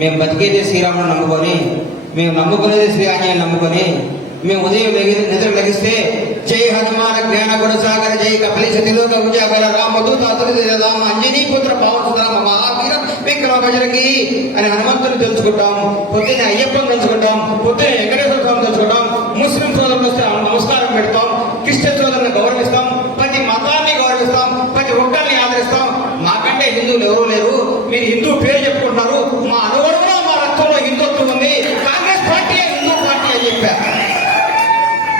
మేము బతికేదే శ్రీరాముని నమ్ముకొని, మేము నమ్ముకునేది శ్రీ ఆంజనేయుని నమ్ముకొని, మేము ఉదయం నిద్ర లెగిస్తే జై హనుమాన జ్ఞాన గుణసాగర జై కపిలి సతిలోక ఉజాగర రామదూత రామ అంజనీ పుత్ర పవన మహావీర విక్రమ బజరంగి అని హనుమంతుని తెలుసుకుంటాం. పొద్దున్నే అయ్యప్పని తెలుసుకుంటాం, పొద్దున్నే వెంకటేశ్వర స్వామి తెలుసుకుంటాం. ముస్లిం సోదరులు వస్తే నమస్కారం పెడతాం, క్రిస్టియన్ సోదరులను గౌరవిస్తాం, ప్రతి మతాన్ని గౌరవిస్తాం, ప్రతి ఒక్కరిని ఆదరిస్తాం. మాకంటే హిందువులు ఎవరూ లేరు, మీరు హిందూ పేరు చెప్పుకుంటున్నారు, మా అనుగుణంలో మా రక్తంలో హిందుత్వం ఉంది, కాంగ్రెస్ పార్టీ హిందూ పార్టీ అని చెప్పారు.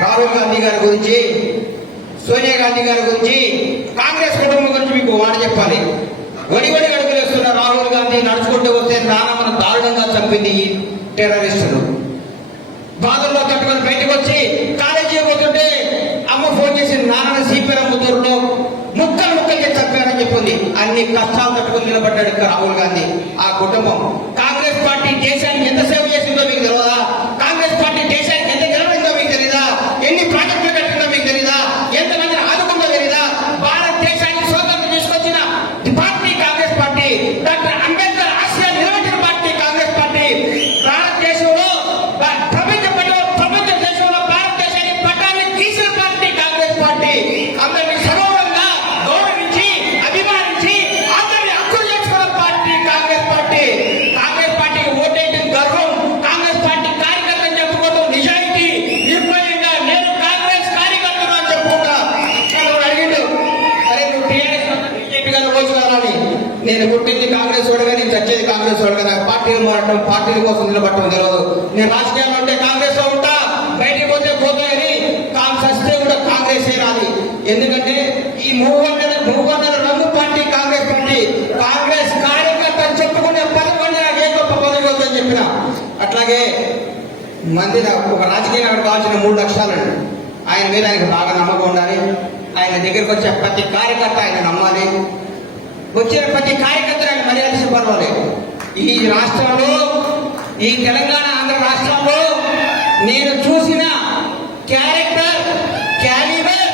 రాహుల్ గాంధీ గారి గురించి, సోనియా గాంధీ గారి గురించి, కాంగ్రెస్ కుటుంబం గురించి మీకు మాట చెప్పాలి. వడి అడుగులేస్తున్న రాహుల్ గాంధీ నడుచుకుంటూ వస్తే నానమ్మను దారుణంగా చంపింది ఈ టెర్రరిస్టులు. బాధల్లో తట్టుకొని బయటకు వచ్చి కాలేజీ పోతుంటే అమ్మ ఫోన్ చేసి నాన్న సిపిఎం ముద్దూరులో ముక్కలుగా చంపారని చెప్పింది. అన్ని కష్టాలు తట్టుకుని నిలబడ్డాడు రాహుల్ గాంధీ. ఆ కుటుంబం కాంగ్రెస్ పార్టీ దేశానికి ఎంత సేవ చేసిందో మీకు తెలియదా? కాంగ్రెస్ పార్టీ దేశానికి ఎంత గెలవడిందో మీకు తెలీదా? ఎన్ని ప్రాజెక్టులు కట్టిందో మీకు తెలీదా? ఎంతమందిని ఆదుకుందో తెలీదా? భారతదేశానికి స్వాతంత్రం తీసుకొచ్చిన party Congress party. Doctor Ambedkar ఆశయాలు నిలబెట్టిన పార్టీ కాంగ్రెస్ పార్టీ. భారతదేశంలో ప్రపంచ దేశంలో భారతదేశాన్ని పట్టాన్ని తీసిన పార్టీ కాంగ్రెస్ పార్టీ. అందరినీ సగౌరవంగా గౌరవించి అభిమానించి అందరినీ హక్కులు చేసుకున్న పార్టీ కాంగ్రెస్ పార్టీ. కాంగ్రెస్ పార్టీకి ఓటేయడం గర్వం, కాంగ్రెస్ పార్టీ కార్యకర్తలు చెప్పుకోవడం నిజాయితీ, నిర్భయంగా నేను కాంగ్రెస్ కార్యకర్తను అని చెప్పుకుంటా. అడిగిండు, అరే నువ్వు టీఆర్ఎస్ బీజేపీ గారు రోజు కాదని. నేను పుట్టింది కాంగ్రెస్ వాడుగా, నేను చచ్చేది కాంగ్రెస్ వాడుగా. నాకు పార్టీలు మారటం, పార్టీల కోసం నిలబడటం తెలియదు. నేను రాజకీయాల్లో ఉంటే కాంగ్రెస్ లో ఉంటా, బయటికి పోతే పోతాయని సస్తే కూడా కాంగ్రెస్ రాదు. ఎందుకంటే ఈ మూడున్నర రంగు పార్టీ కాంగ్రెస్ పార్టీ. కాంగ్రెస్ కార్యకర్త అని చెప్పుకునే 10 మంది నాకు ఏ గొప్ప పదవి వద్దని చెప్పిన. అట్లాగే మంది ఒక రాజకీయ నాయకుడు కావాల్సిన 3 లక్షలండి. ఆయన మీద ఆయనకు బాగా నమ్మకం ఉండాలి. ఆయన దగ్గరికి వచ్చే ప్రతి కార్యకర్త ఆయన నమ్మాలి. వచ్చిన ప్రతి కార్యకర్తను ఆయన మర్యాద ఇవ్వాలి. ఈ రాష్ట్రంలో, ఈ తెలంగాణ ఆంధ్ర రాష్ట్రంలో నేను చూసిన క్యారెక్టర్, క్యాలిబర్,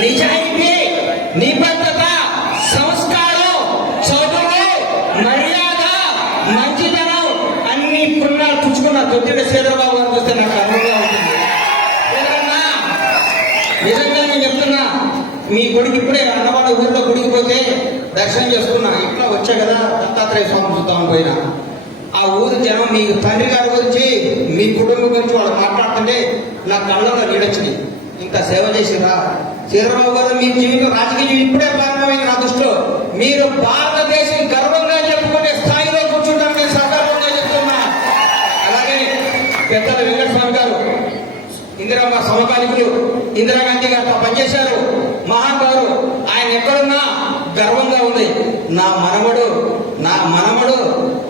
నిజాయితీ, నిబద్ధత, సంస్కారం, చదువు, మర్యాద, మంచితనం అన్ని పుణ్యాలు పుచ్చుకున్న దొడ్డిన చంద్రబాబు గారు వస్తే నాకు అనుభవంగా ఉంటుంది. నిజంగా నేను చెప్తున్నా, మీ కొడుకు ఇప్పుడే అన్నవాళ్ళ ఊర్లో గుడికి పోతే దర్శనం చేసుకున్నా. ఇంట్లో వచ్చా కదా దత్తాత్రేయ స్వామి చూద్దామని పోయినా. ఆ ఊరు జనం మీ తండ్రి గారి గురించి, మీ కుటుంబం గురించి వాళ్ళు మాట్లాడుతుంటే నా కళ్ళలో నీడొచ్చింది. ఇంత సేవ చేసిరా చంద్రబాబు గారు. మీ జీవితం, రాజకీయ జీవితం ఇప్పుడే ప్రారంభమైంది. నా దృష్టిలో మీరు భారతదేశం గర్వంగా చెప్పుకునే స్థాయిలో కూర్చుంటారని నేను సగర్వంగా చెప్తున్నా. అలాగే పెద్దల వెంకటస్వామి గారు ఇందిరమ్మ సమకాలికులు, ఇందిరాగాంధీ గారితో పనిచేశారు, మహానుభావులు. ఆయన ఎక్కడున్నా గర్వంగా ఉంది. నా మనవడు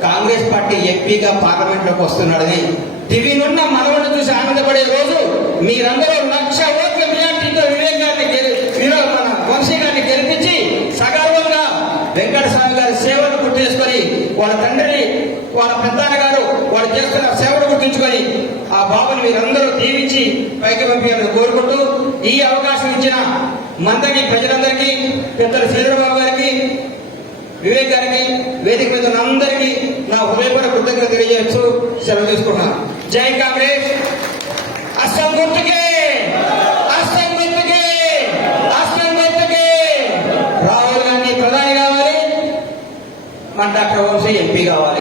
కాంగ్రెస్ పార్టీ ఎంపీగా పార్లమెంట్ లోకి వస్తున్నాడని టీవీనున్న మనవడు చూసి ఆనందపడే రోజు మీరందరూ 1,00,000 ఓట్ల మెజార్టీతో మన వంశీ గారిని గెలిపించి సగర్వంగా వెంకటస్వామి గారి సేవలు గుర్తించుకొని, వాళ్ళ తండ్రిని, వాళ్ళ పెద్దన్న గారు వాళ్ళు చేస్తున్న సేవలు గుర్తించుకొని ఆ బాబుని మీరందరూ దీవించి పైకి పంపించాలని కోరుకుంటూ, ఈ అవకాశం ఇచ్చిన మందకి ప్రజలందరికీ, పెద్దలు చంద్రబాబు గారికి, వివేక్ గారికి, వేదిక మీద అందరికీ నా హృదయపూర్వక కృతజ్ఞత తెలియజేస్తూ సెలవు తీసుకుంటున్నాను. జై కాంగ్రెస్. అస్సలు గుర్తుకే